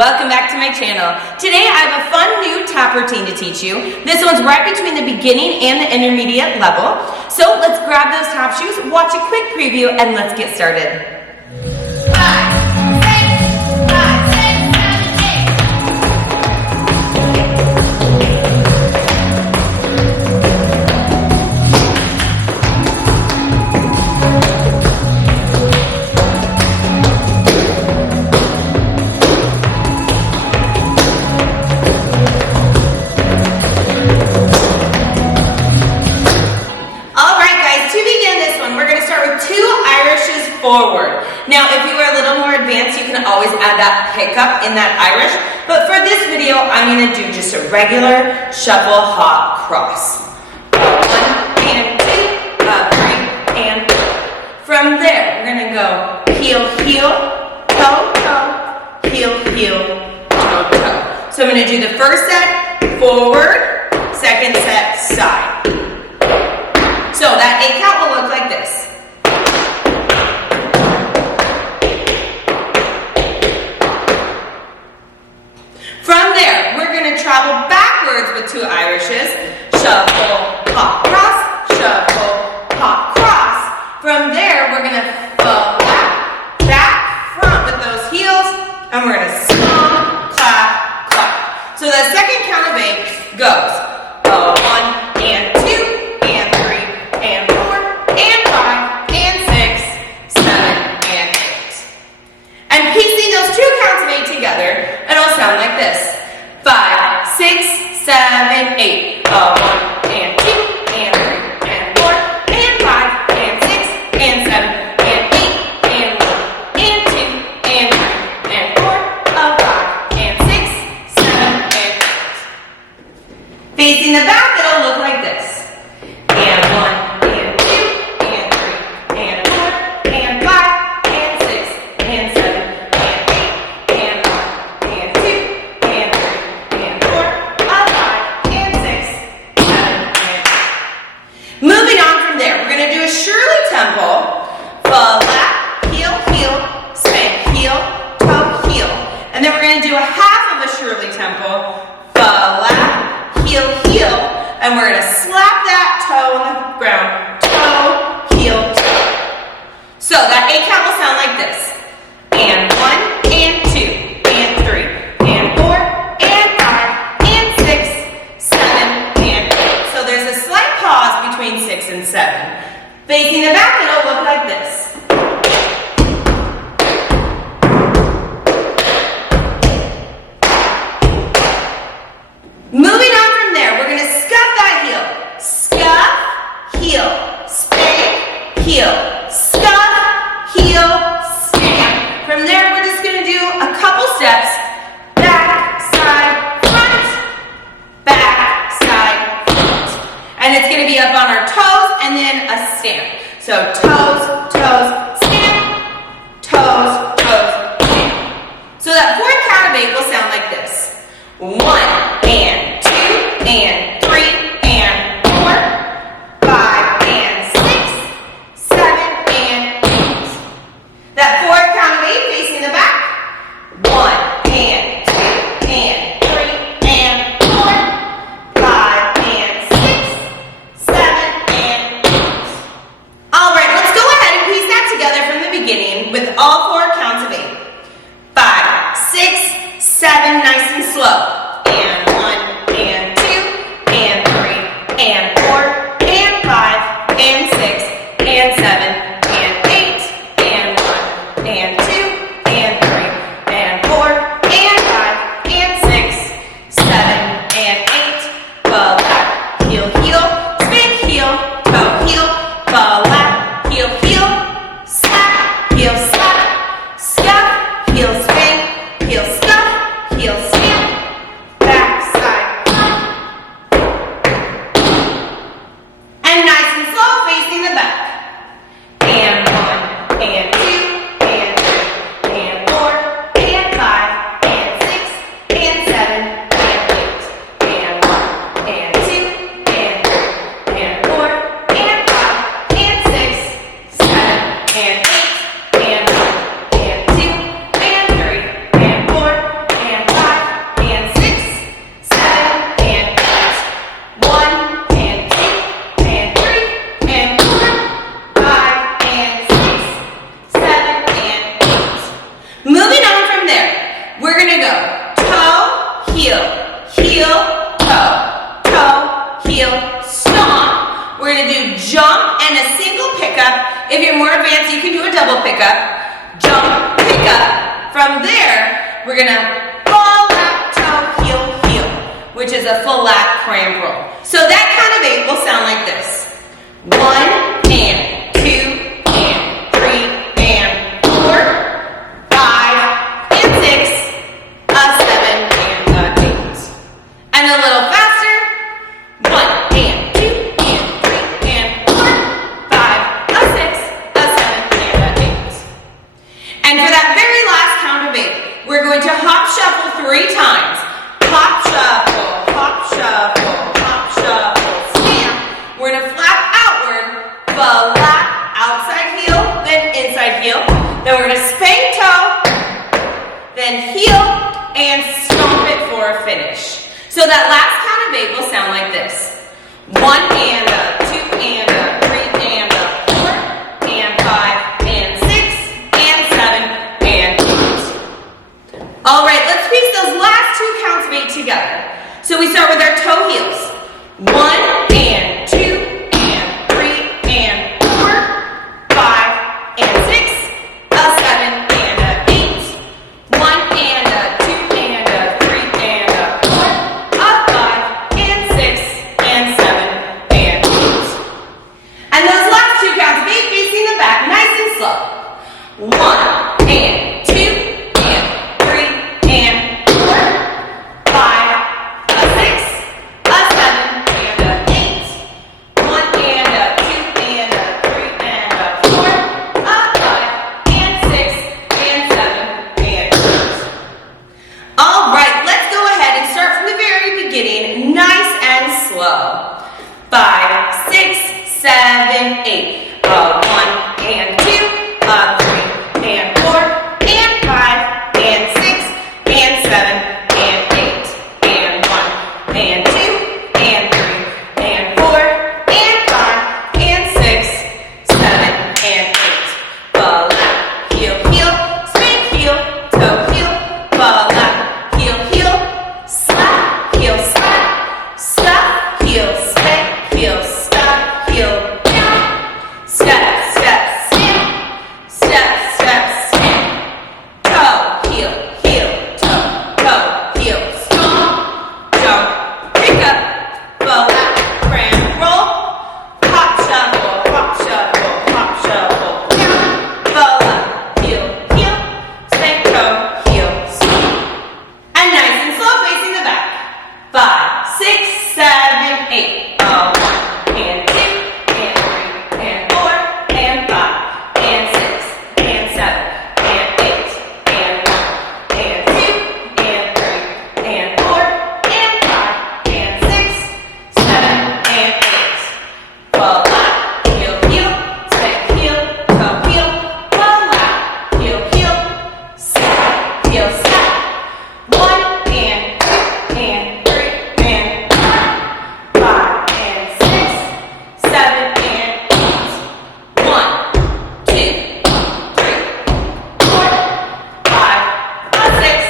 welcome back to my channel. Today I have a fun new tap routine to teach you. This one's right between the beginning and the intermediate level. So let's grab those tap shoes, watch a quick preview, and let's get started. Forward. Now, if you are a little more advanced, you can always add that pickup in that Irish, but for this video, I'm going to do just a regular shuffle hop cross. 1 and 2, 3 and 4. From there, we're going to go heel, heel, toe, toe, heel, heel, toe, toe. So I'm going to do the first set forward, second set side. So that 8 count will look like this. From there, we're going to travel backwards with 2 Irishes. Shuffle, hop, cross, shuffle, hop, cross. From there, we're going to flat, back, front with those heels, and we're going to stomp, clap, clap. So the second count of 8 goes 1 and 2 and 3 and 4 and 5 and 6, 7 and 8. And piecing those 2 counts of 8 together, it'll sound like this. 5, 6, 7, 8. 1 and 2 and 3 and 4 and 5 and 6 and 7 and 8 and 1 and 2 and 3 and 4 5 and 6, 7 and 8. Facing the back, it'll look like this. And 1 and 2 and 3 and 4 and 5 and 6 and 7 and 8 and 1 and 2 and 3 and 4 5 and 6, 7 and 8. Moving on from there, we're going to do a Shirley tempo. Flat, heel, heel, spank, heel, toe, heel. And then we're going to do a half of a Shirley tempo. Flat, heel, heel. And we're going to slap that toe on the ground. Toe, heel, toe. So that 8 count will sound like this. And 1 and 2 and 3 and 4 and 5 and 6, 7 and 8. So there's a slight pause between 6 and 7. Facing the back, it'll look like this. Moving on from there, we're going to scuff that heel. Scuff, heel, spank, heel, scuff, heel, spank. From there, we're just going to do a couple steps. Back, side, front. Back, side, front. And it's going to be up on our toes and then a stamp. So toes, toes, stamp. Toes, toes, stamp. So that 4th count of 8 will sound like this. 1 and 2 and 3 and 4, 5 and 6, 7 and 8. That 4th count of 8 facing the back. 1 and 2 and 3 and 4, 5 and 6, 7 and 8. All right, let's go ahead and piece that together from the beginning with all 4 counts of 8. 5, 6, 7, nice and slow. And 1 and 2 and 3 and 4 and 5 and 6 and 7 and 8 and 1 and 2 and 3 and 4 and 5 and 6, 7 and 8. Flat, heel, heel, spank, heel, toe, heel, flat, heel, heel, slap, heel, slap, scuff, heel, spank, heel, scuff, heel, stamp. gonna go toe, heel, heel, toe, heel, stomp. We're gonna do jump and a single pickup. If you're more advanced, you can do a double pickup. Jump, pickup. From there, we're gonna fall lap, toe, heel, heel, which is a full lap cramp roll. So that count of 8 will sound like this. 1 and 2 and 3 and 4, 5 and 6, a 7 and a 8. And a little faster. 1 and 2 and 3 and 4, 5, a 6, a 7 and a 8. And for that very last count of 8, we're going to hop shuffle 3 times. Hop shuffle, hop shuffle, hop shuffle, stamp. We're going to flap outward, lap, outside heel, then inside heel. Then we're going to spank toe, then heel, and stomp it for a finish. So that last count of 8 will sound like this. 1 and a, 2 and a, 3 and a, 4 and 5 and 6 and 7 and 8. All right, let's piece those last 2 counts of 8 together. So we start with our toe heels. 1 and 2 and 3 and 4, 5 and 6, a 7 and a 8. 1 and a, 2 and a, 3 and a, 4, a 5 and 6 and 7 and 8. And those last 2 counts of 8 facing the back, nice and slow. 1 and 2 and 3 and 4, 5, a 6, a 7 and a 8. 1 and a, 2 and a, 3 and a 4, a 5 and 6 and 7 and 8. All right, let's go ahead and start from the very beginning, nice and slow. 5, 6, 7, 8. A 1 and 2, a 3 and 4 and 5 and 6 and 7 and 8 and 1 and 2 and 3 and 4 and 5 and 6, 7 and 8. Ball lap, heel, heel, spank heel, toe, heel, ball lap, heel, heel, slap, heel, slap, stop, heel, spank, heel, stop, heel, down, step, step, stamp, step, step, stamp, toe, heel, toe, heel, stomp, jump, pick up, ball lap, cramp, roll, hop shuffle, hop shuffle, hop shuffle, down, ball up, heel, spank toe, heel, stomp. And nice and slow facing the back. 5, 6, 7, 8. A 1 and 2 and 3 and 4 and 5 and 6 and 7 and 8 and 1 and 2 and 3 and 4 and 5 and 6, 7 and 8. Ball lap, heel, spank heel, toe, heel, ball lap, heel, snap, heel, snap. 1 and 2 and 3 and 4, 5 and 6, 7 and 8. 1, 2, 3, 4, 5, a 6,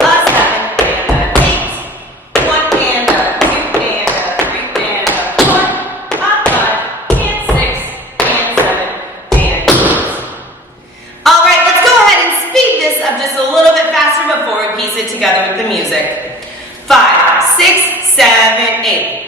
a 7 and a 8. 1 and a, 2 and a, 3 and a 4, a 5 and 6 and 7 and 8. All right, let's go ahead and speed this up just a little bit faster before we piece it together with the music. 5, 6, 7, 8.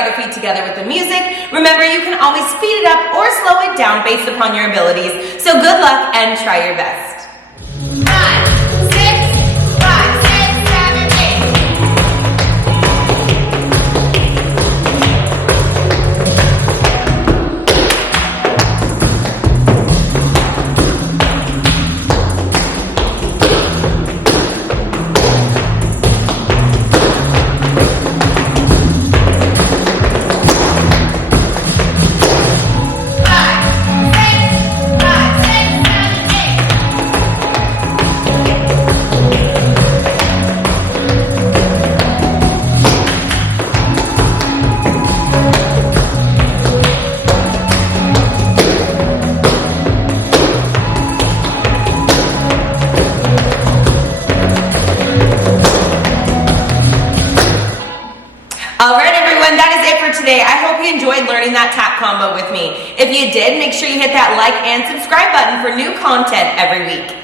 choreography together with the music. Remember, you can always speed it up or slow it down based upon your abilities. So good luck and try your best. 5, 6, 5, 6, 7, 8. Alright everyone, that is it for today. I hope you enjoyed learning that tap combo with me. If you did, make sure you hit that like and subscribe button for new content every week.